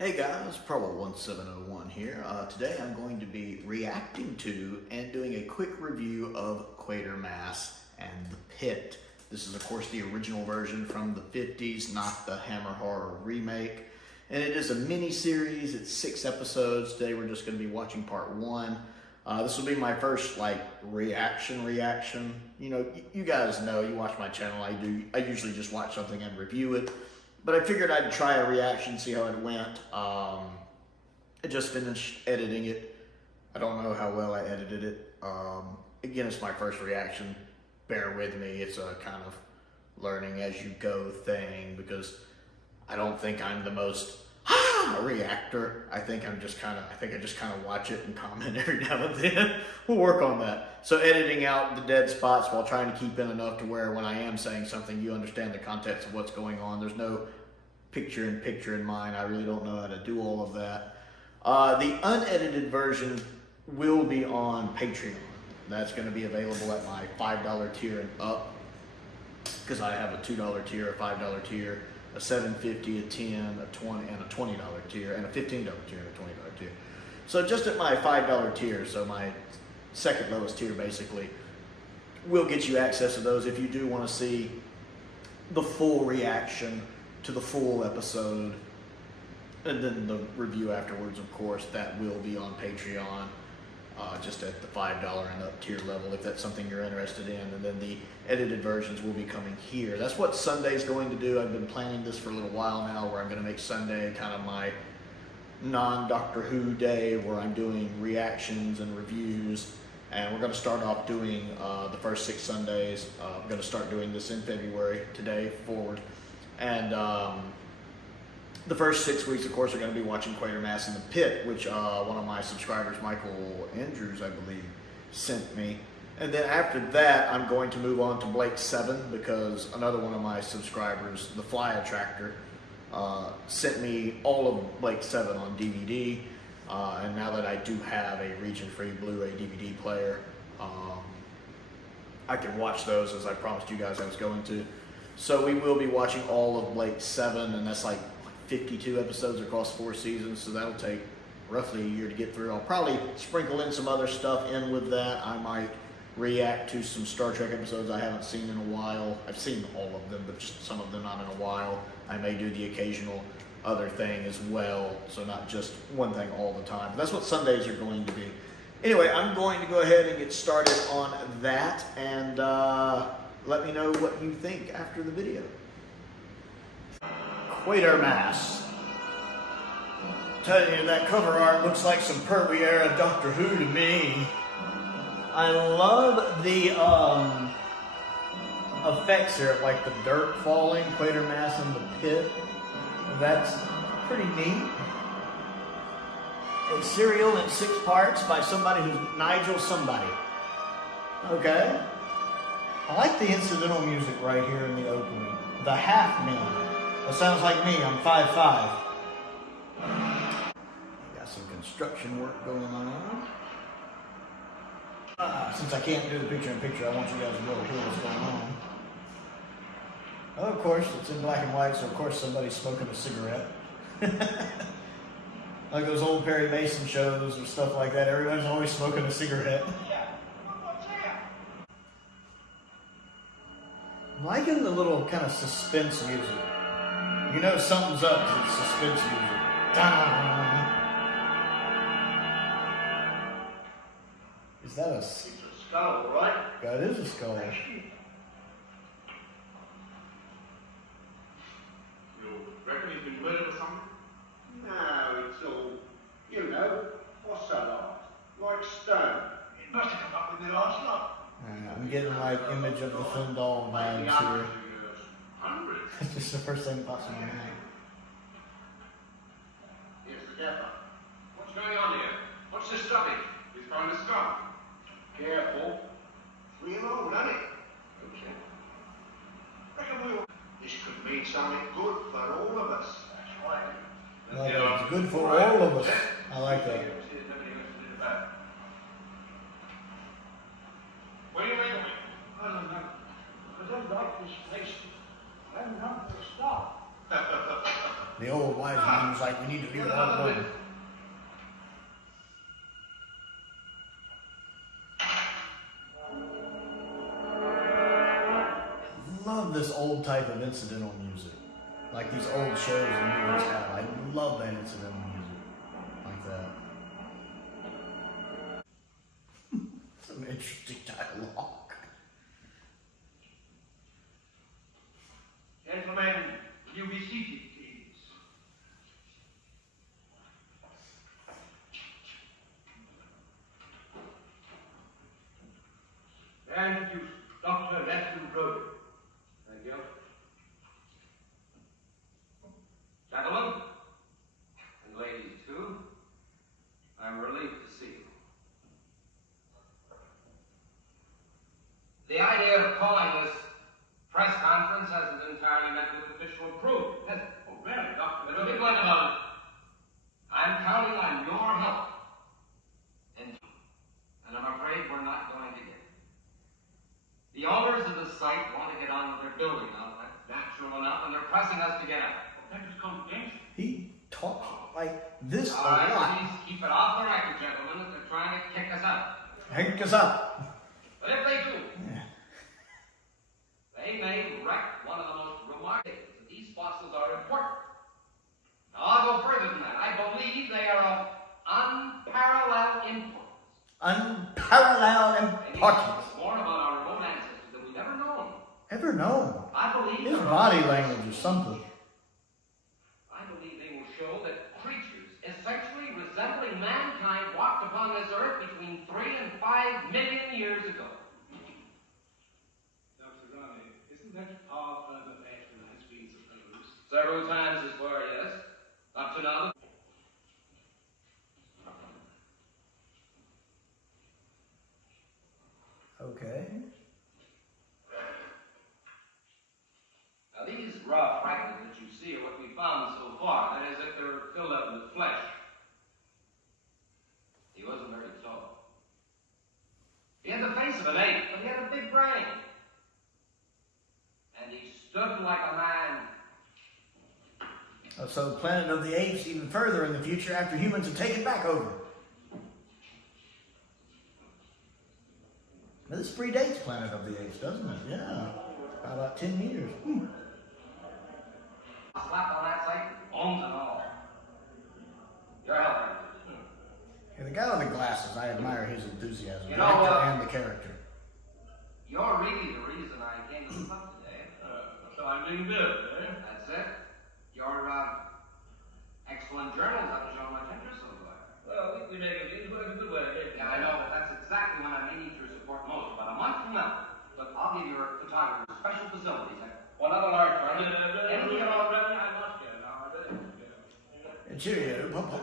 Hey guys, Prowl 1701 here. Today I'm going to be reacting to and doing a quick review of Quatermass and the Pit. This is of course the original version from the 50s, not the Hammer Horror remake. And it is a mini-series, it's 6 episodes. Today we're just going to be watching part 1. This will be my first reaction. You know, you guys know, you watch my channel, I usually just watch something and review it. But I figured I'd try a reaction, see how it went. I just finished editing it. I don't know how well I edited it. Again, it's my first reaction. Bear with me. It's a kind of learning as you go thing because I don't think I'm the most reactor. I think I just kind of watch it and comment every now and then. We'll work on that. So editing out the dead spots while trying to keep in enough to where when I am saying something, you understand the context of what's going on. There's no picture in mind. I really don't know how to do all of that. The unedited version will be on Patreon. That's going to be available at my $5 tier and up, because I have a $2 tier, a $5 tier, a $7.50, a $10, a $20, and a $20 tier, and a $15 tier and a $20 tier. So just at my $5 tier, so my second lowest tier basically, will get you access to those if you do want to see the full reaction to the full episode, and then the review afterwards, of course, that will be on Patreon. Just at the $5 and up tier level if that's something you're interested in, and then the edited versions will be coming here. That's what Sunday's going to do. I've been planning this for a little while now, where I'm going to make Sunday kind of my non-Doctor Who day, where I'm doing reactions and reviews, and we're going to start off doing the first 6 Sundays. I'm going to start doing this in February, today forward, and the first 6 weeks, of course, are going to be watching Quatermass and the Pit, which one of my subscribers, Michael Andrews, I believe, sent me. And then after that, I'm going to move on to Blake 7, because another one of my subscribers, the Fly Attractor, sent me all of Blake 7 on DVD. And now that I do have a region-free Blu-ray DVD player, I can watch those as I promised you guys I was going to. So we will be watching all of Blake 7, and that's like 52 episodes across 4 seasons, so that'll take roughly a year to get through. I'll probably sprinkle in some other stuff in with that. I might react to some Star Trek episodes I haven't seen in a while. I've seen all of them, but just some of them not in a while. I may do the occasional other thing as well, so not just one thing all the time. But that's what Sundays are going to be. Anyway, I'm going to go ahead and get started on that, and let me know what you think after the video. Quatermass. Telling you, that cover art looks like some Pertwee era Doctor Who to me. I love the effects here, like the dirt falling, Quatermass in the Pit. That's pretty neat. A serial in 6 parts by somebody who's Nigel somebody. Okay. I like the incidental music right here in the opening. The Half Men. That sounds like me. I'm 5'5". Got some construction work going on. Since I can't do the picture-in-picture, I want you guys to be able to hear what's going on. Oh, of course, it's in black and white, so of course somebody's smoking a cigarette. Like those old Perry Mason shows or stuff like that, everyone's always smoking a cigarette. I'm liking the little kind of suspense music. You know something's up because it's suspense music. Ta-da! Is that a... It's a skull, right? That is a skull. You reckon he's been murdered or something? No, it's all, you know, what's that like stone. He must have come up with it last night. I'm getting like image of the Findall vibes here. Hundreds. It's just the first thing that pops in my head. Here's the depot. What's going on here? What's this stuffing? He's found a skull. Careful. 3 year old, isn't it? Okay. Reckon we'll... This could mean something good for all of us. That's right. Like, it's good for all of us. I like that. What do you make of it? I don't know. I don't like this place. I haven't come to stop. The old wise man was like, we need to leave another bit. Love this old type of incidental music, like these old shows and movies have. I love that incidental music like that. Some interesting dialogue. Gentlemen, you be seated, please. And you, Dr. Matthew Brody. Thank you. Gentlemen, and ladies too, I'm relieved to see you. The idea of calling this press conference hasn't entirely met with official approval, has it? Oh, really, Doctor? But don't be blunt about it. I'm counting on your help. And I'm afraid we're not going to get it. The owners of the site want to get on with their building now. That's natural enough, and they're pressing us to get out. Well, that just comes against it. He talks like this All a right, lot. please keep it off the record, gentlemen, that they're trying to kick us out. Hank us up. But if they do, Yeah. they may wreck one of the most remarkable things, that these fossils are important. Now, I'll go further than that. I believe they are of unparalleled importance. Unparalleled They need to importance. tell us more about our remote ancestors than we've ever known. Ever known? I believe His they're body of- language is something. I believe they will show that creatures essentially resembling mankind walked upon this earth between 3 and 5 million years ago. Dr. Ronnie, isn't that far further back than has been supposed? Several times as far, yes. Up to now. Okay. Now, these raw fragments that you see are what we found so far. That is, if they're filled up with flesh. He wasn't very tall. He had the face of an ape, but he had a big brain. And he stood like a man. So Planet of the Apes even further in the future after humans have taken back over. Now, this predates Planet of the Apes, doesn't it? Yeah. About 10 years. Slapped on that site, bones and all. Your helper. Yeah, the guy with the glasses, I admire his enthusiasm. You The know, actor and the character. You're really the reason I came to the club today. So I'm being billed, eh? That's it. Your excellent journals haven't shown much interest so far. Well, we make it into a good way. Yeah, I know, but that's exactly when I may need your support most. About a month from now. Look, I'll give your photographer special facilities. One other large firm. Anything at all? I must go now. I really must go. And cheerio, Papa.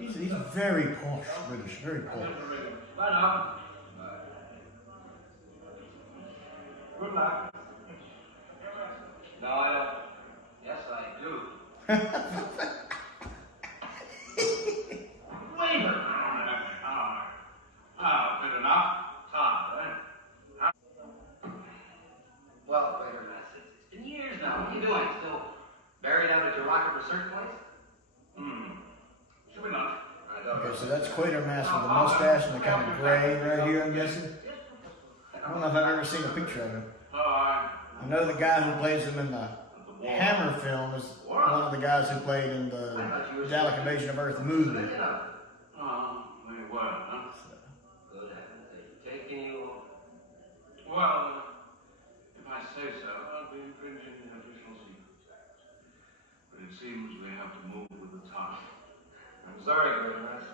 He's very posh British, very posh. Bye now. Good luck. No, I don't. Yes, I do. Wait a minute. Good enough. Time, Well, Quatermass, it's been years now. What are you doing? Still buried out at your rocket research place? Should we not? I don't Okay, know. so that's Quatermass with the mustache and the kind of gray right here, I'm guessing. I don't know if I've ever seen a picture of him. Oh, I know the guy who plays him in the Hammer film is one of the guys who played in the Dalek Invasion of Earth movie. You know. they were, huh? Good heavens, they're taking you on. Well, if I say so, I'll be infringing the Official Secrets Act. But it seems we have to move with the time. I'm sorry, Quatermass.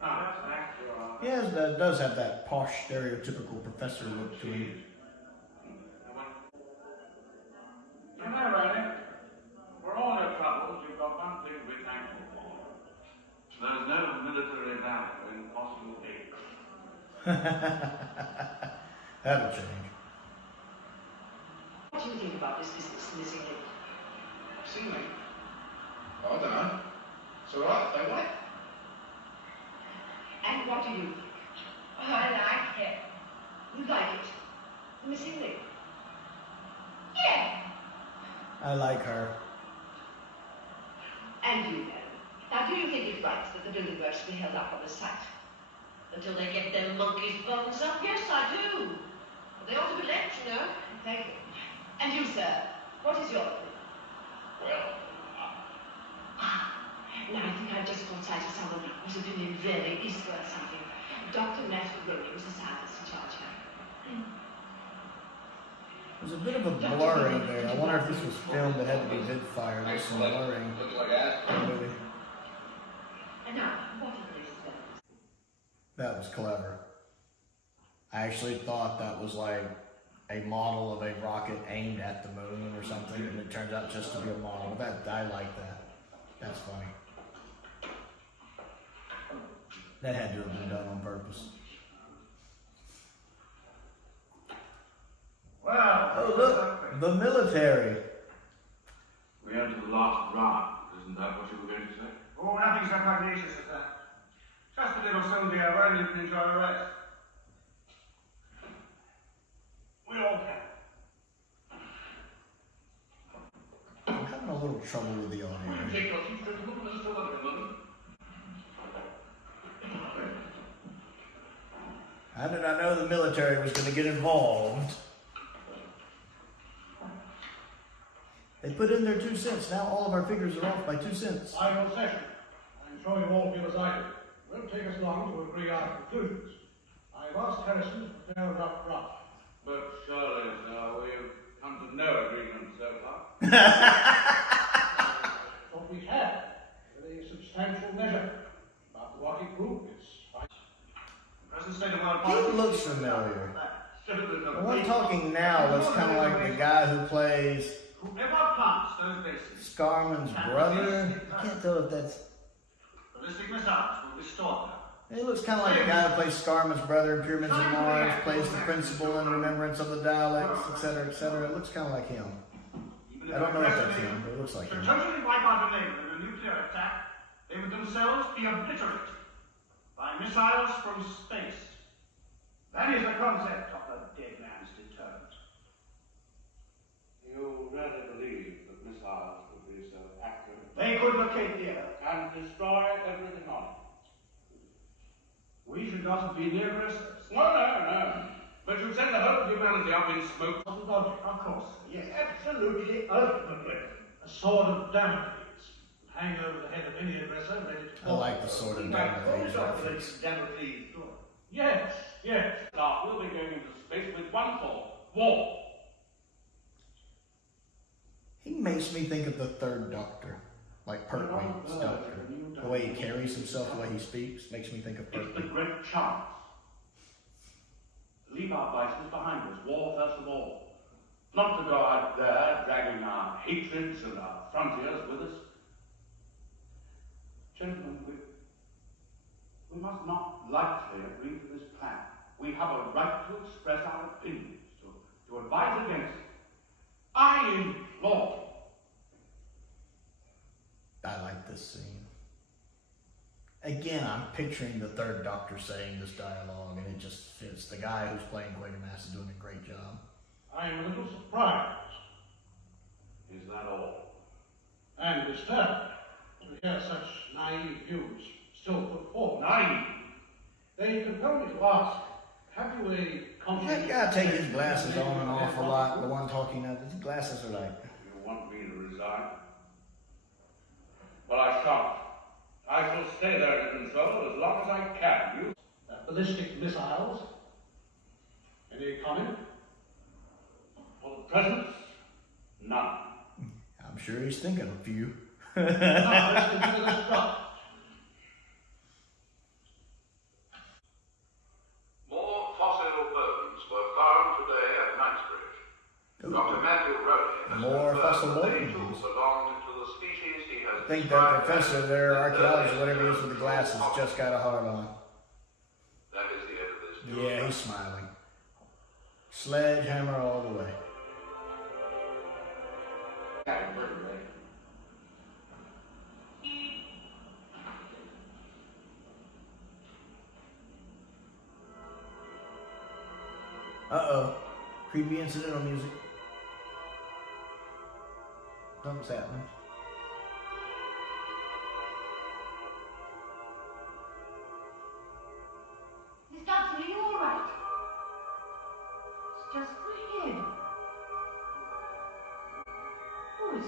That's after all. He does have that posh, stereotypical professor look to him. Am I right? For all your troubles, you've got one thing to be thankful for. There's no military value in possible aid. That'll change. What do you think about this business missing it? Seen me? Oh, I don't know. It's all right, don't want it. And what do you think? Oh, I like it. You like it? The missing link? Yeah. I like her. And you, Now, do you think it's right that the building works be held up on the site? Until they get their monkeys' buttons up? Yes, I do. But they ought to be let, you know. Thank you. And you, sir, what is your opinion? Well, Now, I think I've just caught sight of someone whose opinion really is worth something. Dr. Matthew Williams, a scientist in charge here. There's a bit of a blurring there. I wonder if this was filmed that had to be vid-fired. There's some blurring looks like asphalt. in the movie. And now, what are the results? That was clever. I actually thought that was like a model of a rocket aimed at the moon or something, and it turns out just to be a model. I like that. That's funny. That had to have been done on purpose. Well, Oh, look, the military. We entered the last draft. Isn't that what you were going to say? oh, nothing so pugnacious as that. Just a little soon be over and you can enjoy a rest. We all can. I'm having a little trouble with the audio. Take your seats, gentlemen. Let's go up a moment. How did I know the military was going to get involved? They put in their 2 cents. Now all of our figures are off by 2 cents. Final session. I'm sure you all feel as I do. It won't take us long to agree our conclusions. I've asked Harrison to prepare a rough draft. But surely, sir, we have come to no agreement so far. What we had, a very substantial measure. About the rocket group, it's fine. Present state of our He looks familiar. The The one talking now looks kind of like the guy who plays Whoever plants those bases, Scarman's brother. I can't tell if that's... ballistic missiles will be stored there. He looks kind of like the guy who plays Scarman's brother in Pyramids of Mars, plays the principal in Remembrance of the Daleks, etc., etc. It looks kind of like him. Even if I don't know if that's aggressively him, but it looks like to him. totally wipe out a neighbor in a nuclear attack, they would themselves be obliterated by missiles from space. That is the concept of the dead man's deterrent. You really believe that missiles would be so accurate They could locate the Earth. and destroy everything on it? We should not be near restless. No, no, no. But you set the whole of humanity up in smoke. Of course, yes, absolutely, ultimately. A sword of Damocles would hang over the head of any aggressor ready to I like the sort of Damocles reference. Damocles sword. Yes, yes. Now, we'll be going into space with one thought: war. He makes me think of the Third Doctor, like Perkins' Doctor. The way he carries himself, the way he speaks, makes me think of It's the Perkins. great chance. Leave our vices behind us, war first of all. Not to go out there dragging our hatreds and our frontiers with us. Gentlemen, we must not lightly agree to this plan. We have a right to express our opinions, to advise against it. I implore you. I like this scene. Again, I'm picturing the Third Doctor saying this dialogue, and it just fits. The guy who's playing Quatermass is doing a great job. I am a little surprised Is that all? and disturbed to hear such naive views still put forward. Naive. They compel me to ask, have you a conscience? That guy take his glasses on and off a lot. The one talking now, his glasses are like... You want me to resign? Well, I shan't. I shall stay there in control as long as I can. You? Ballistic missiles? Any comment? For the present, none. I'm sure he's thinking a few. Now let's consider this draft. More fossil bones were found today at Knightsbridge. Dr. Matthew Rowley More has fossil confirmed that they bones. too belonged to the species he has I think that described professor as there, the archaeologist, earliest whatever he is with the known glasses, fossil. just got a hard on. That is the end of this story. Yeah, he's smiling. Sledgehammer all the way. Uh-oh. Creepy incidental music. Something's happening.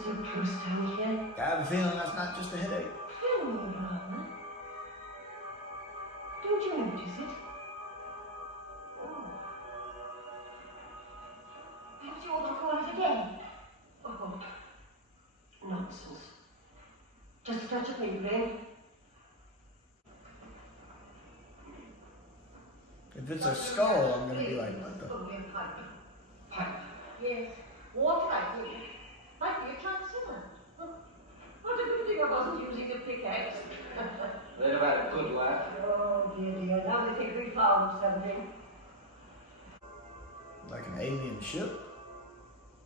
so close down here. I have a feeling that's not just a headache. Oh, rather. Don't you notice it? Oh. Perhaps you ought to call it again. Oh, nonsense. Just a touch of migraine. If it's a skull, I'm gonna be like, what the? Pipe. Yes. Water, I think. Might be a transcendent. What a good thing I wasn't using a pickaxe. They'd have had a good laugh. Oh, dear, dear. Now they think we found something. Like an alien ship?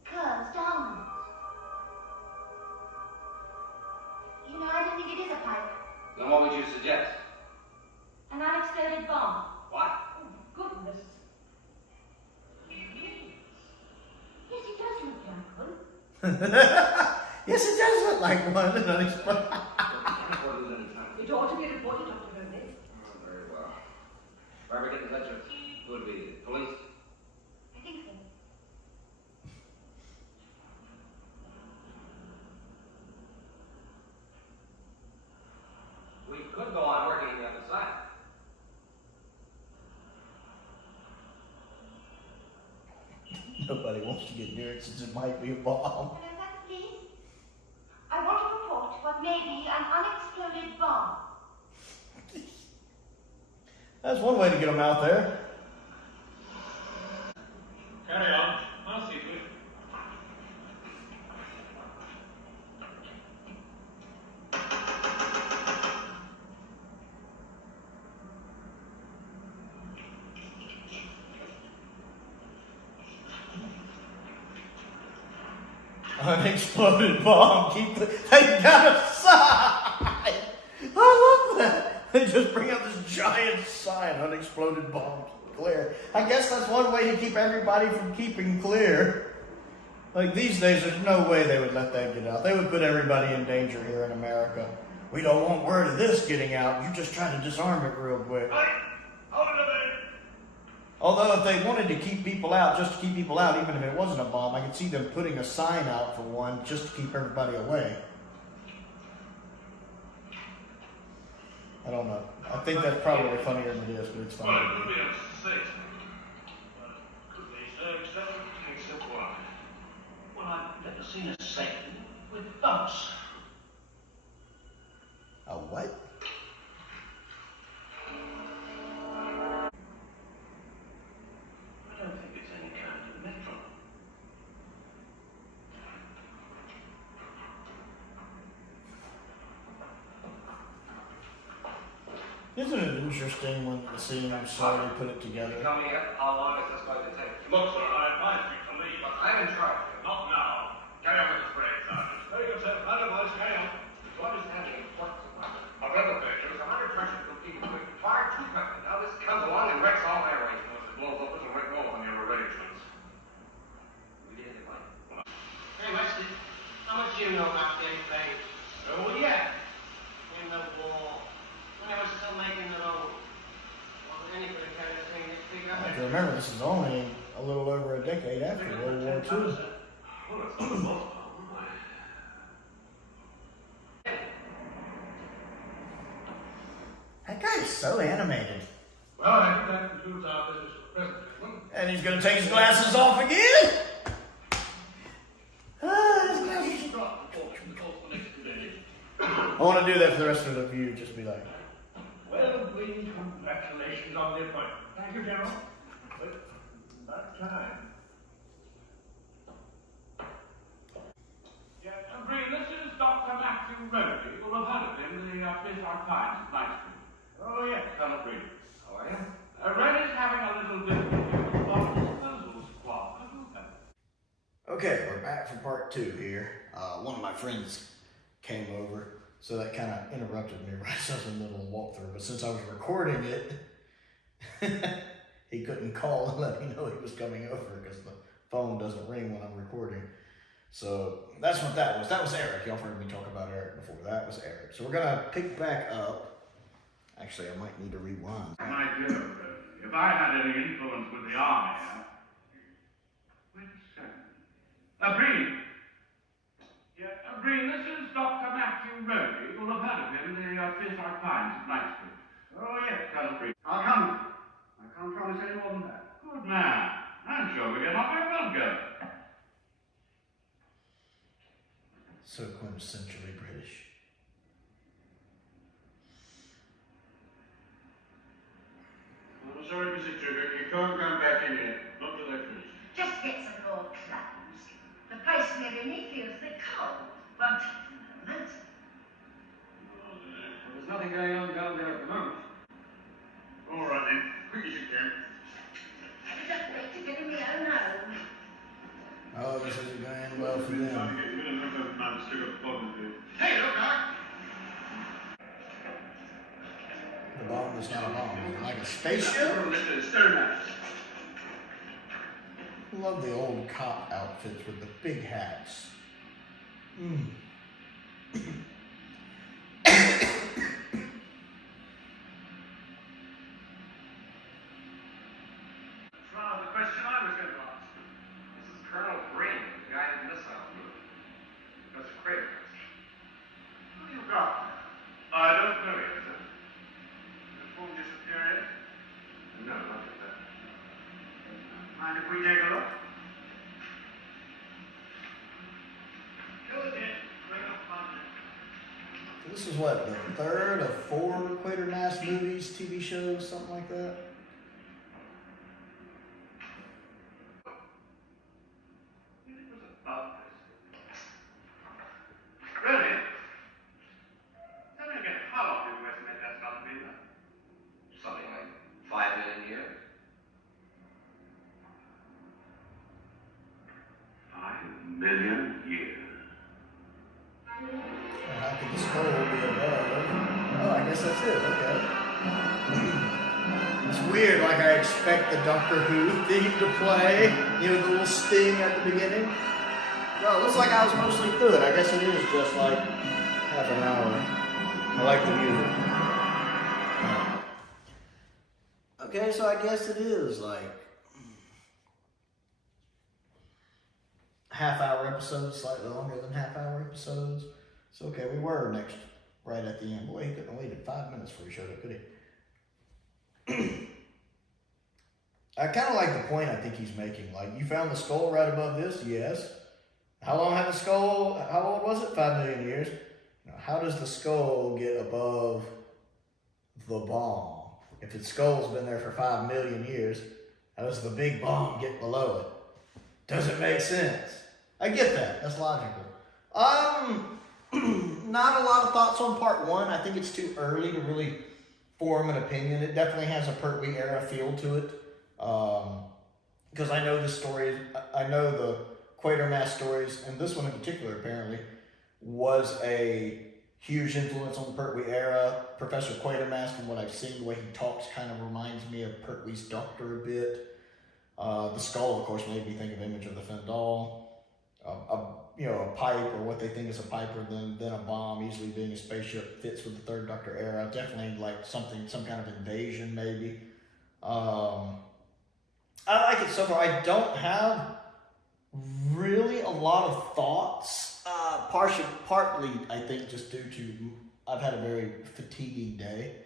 Curves downwards. You know, I don't think it is a pipe. Then what would you suggest? An unexploded bomb. What? Oh, goodness. Yes, it does look like one. Yes, it does look like one. And unexploded. It ought to be reported, Dr. Coney. Oh, very well. Where we get in touch with? Who would be? Police? I think so. We could go on working on the other side. Nobody wants to get near it since it might be a bomb. Hello, that please. I want to report what may be an unexploded bomb. That's one way to get them out there. Carry on. I'll see to it. Unexploded bomb. Keep the. They got a sign. I love that. They just bring out this giant sign. Unexploded bomb. Clear. I guess that's one way to keep everybody from keeping clear. Like these days, there's no way they would let that get out. They would put everybody in danger here in America. We don't want word of this getting out. You're just trying to disarm it real quick. Although if they wanted to keep people out, just to keep people out, even if it wasn't a bomb, I could see them putting a sign out for one, just to keep everybody away. I don't know. I think that's probably funnier than it is, but it's funny. Well, it would be unsafe. Could they serve seven tanks of wine? Well, I've never seen a safe with bumps. A what? I don't think it's any kind of metal. Isn't it interesting when the scene slowly put it together? Tell me how long is this going to take? Look, sir, I advise you to leave. But I'm in charge. Not now. Carry on with the parade, Sergeant. Very good, sir. Other boys, carry on. To understand the importance of weapons. I've read the pictures. I'm under pressure to compete with far too quickly. Now this comes along and wrecks all my arrangements. It blows up little Rick Wolf on your arrangements. We did it right. Hey, Wesley, how much do you know about getting paid? Oh, yeah. In the war, when they were still making their own. Wasn't anybody kind of thing this big I up? can remember this is only a little over a decade after World War II. Well, it's not a bomb. That guy is so animated. Well, I think that concludes our business for the present, gentlemen. And he's going to take his glasses off again? His glasses. I want to do that for the rest of the view, just be like, Well, we congratulations on the appointment. Thank you, General. About time. Yeah, Green, this is Dr. Matthew Rowley. You'll have heard of him, the Fifth Archives at Night Street. Oh, yes, Colonel Green. How are you? Rowley's having a little difficulty with our disposal squad. okay, we're back for part 2 here. One of my friends came over, so that kind of interrupted me right as I was in the middle of the walkthrough. But since I was recording it, he couldn't call and let me know he was coming over because the phone doesn't ring when I'm recording. So that's what that was. That was Eric. Y'all heard me talk about Eric before. That was Eric. So we're going to pick back up. Actually, I might need to rewind. My dear, if I had any influence with the army, wait a second. Green. Yes, Green, this is Dr. Matthew Rowley. You'll have heard of him, the Physical Pines at Knightsbridge. Oh, yes, Colonel Green. I'll come. I can't promise any more than that. Good man. I'm sure we'll get on very well together. So quintessentially British. I'm sorry, Mrs. Trigger, you can't come back in here. Not till they're finished. Just get some more clothes. The place near me feels a bit cold, but at the moment. Well, there's nothing going on down there at the moment. All right, then. Quick as you can. I just wait to get in my own home. Oh, this isn't going well for them. Hey, look, Doc. The bomb is not a bomb. Is it like a spaceship? I love the old cop outfits with the big hats. Well, the question I was going to ask. This is Colonel Green, the guy in the missile group. Professor Quatermass. Who you got? I don't know yet, sir. Full disappearance? No, not yet, sir. Mind if we take a look? Go ahead. Bring up on it. This is what, the third of 4 Quatermass movies, TV shows, something like that? It was about this. Really? Tell me again, how long did you estimate that's got to be then? Something like 5 million years. 5 million years. How could the skull be above? Oh, I guess that's it, okay. It's weird, like I expect the Doctor Who theme to play, you know, the little sting at the beginning. Well, it looks like I was mostly through it. I guess it is just like half an hour. I like the music. Okay, so I guess it is like half-hour episodes, slightly longer than half-hour episodes. So okay, we were next, right at the end. Boy, he couldn't have waited 5 minutes before he showed up, could he? I kind of like the point I think he's making. Like, you found the skull right above this? Yes. How long had the skull, how old was it? 5 million years. Now, how does the skull get above the bomb? If its skull's been there for 5 million years, how does the big bomb get below it? Doesn't make sense. I get that. That's logical. Not a lot of thoughts on part 1. I think it's too early to really form an opinion. It definitely has a Pertwee era feel to it. Because I know the story, I know the Quatermass stories, and this one in particular apparently was a huge influence on the Pertwee era. Professor Quatermass, from what I've seen, the way he talks kind of reminds me of Pertwee's doctor a bit. The skull, of course, made me think of Image of the Fendal. A pipe, or what they think is a pipe, or then a bomb, easily being a spaceship, fits with the Third Doctor era. Definitely like some kind of invasion, maybe. I like it so far. I don't have really a lot of thoughts. Partly, I think, just due to I've had a very fatiguing day.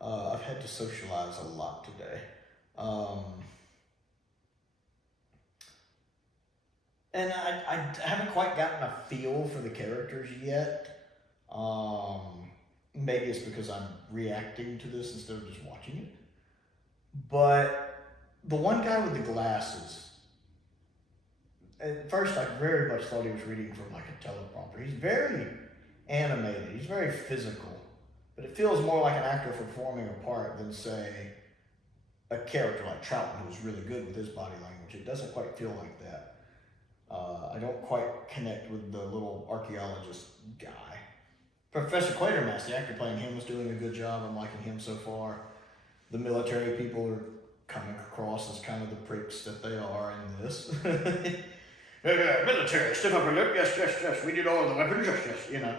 I've had to socialize a lot today. And I haven't quite gotten a feel for the characters yet. Maybe it's because I'm reacting to this instead of just watching it. But the one guy with the glasses, at first I very much thought he was reading from like a teleprompter. He's very animated. He's very physical. But it feels more like an actor performing a part than, say, a character like Troutman, who's really good with his body language. It doesn't quite feel like that. I don't quite connect with the little archaeologist guy. Professor Quatermass, the actor playing him, was doing a good job. I'm liking him so far. The military people are coming across as kind of the pricks that they are in this. Military, stiff upper lip, yes, we need all the weapons, yes, you know.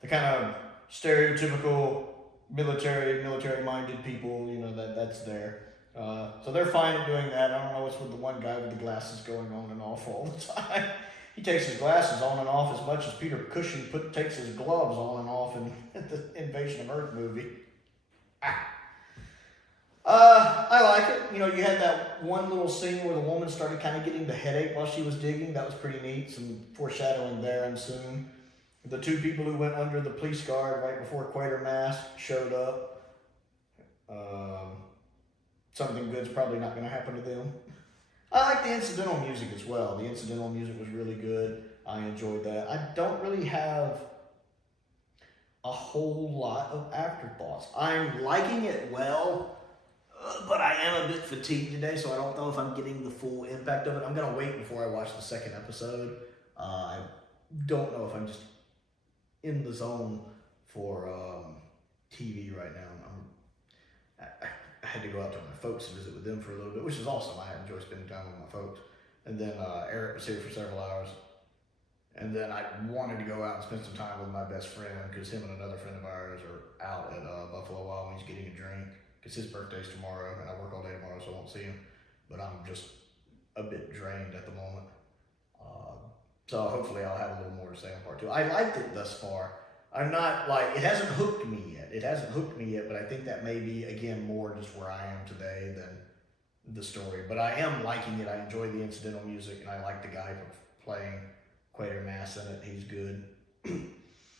The kind of stereotypical military-minded people, you know, that's there. So they're fine at doing that. I don't know what's with the one guy with the glasses going on and off all the time. He takes his glasses on and off as much as Peter Cushing takes his gloves on and off in the Invasion of Earth movie. I like it. You know, you had that one little scene where the woman started kind of getting the headache while she was digging. That was pretty neat. Some foreshadowing there and soon. The two people who went under the police guard right before Quatermass showed up. Something good's probably not going to happen to them. I like the incidental music as well. The incidental music was really good. I enjoyed that. I don't really have a whole lot of afterthoughts. I'm liking it well, but I am a bit fatigued today, so I don't know if I'm getting the full impact of it. I'm going to wait before I watch the second episode. I don't know if I'm just in the zone for TV right now. I had to go out to my folks and visit with them for a little bit, which is awesome. I enjoy spending time with my folks. And then Eric was here for several hours. And then I wanted to go out and spend some time with my best friend because him and another friend of ours are out at Buffalo Wild Wings getting a drink because his birthday's tomorrow and I work all day tomorrow, so I won't see him. But I'm just a bit drained at the moment. So hopefully I'll have a little more to say on part two. I liked it thus far. I'm not like, it hasn't hooked me yet. It hasn't hooked me yet, but I think that may be, again, more just where I am today than the story. But I am liking it. I enjoy the incidental music, and I like the guy playing Quatermass in it. He's good.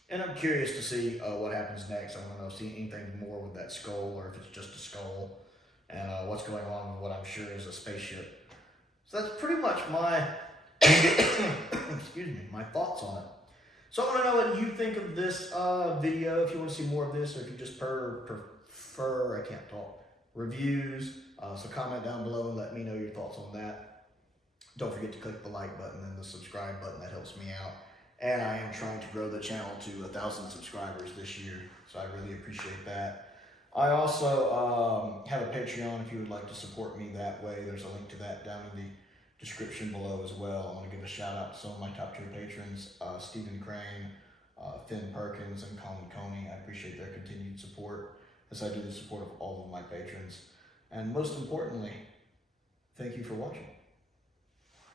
And I'm curious to see what happens next. I want to see anything more with that skull, or if it's just a skull, and what's going on with what I'm sure is a spaceship. So that's pretty much my, excuse me, my thoughts on it. So I want to know what you think of this video, if you want to see more of this, or if you just prefer, I can't talk, reviews. So comment down below and let me know your thoughts on that. Don't forget to click the like button and the subscribe button, that helps me out. And I am trying to grow the channel to 1,000 subscribers this year, so I really appreciate that. I also have a Patreon if you would like to support me that way. There's a link to that down in the description below as well. I want to give a shout out to some of my top tier patrons, Stephen Crane, Finn Perkins, and Colin Coney. I appreciate their continued support, as I do the support of all of my patrons. And most importantly, thank you for watching.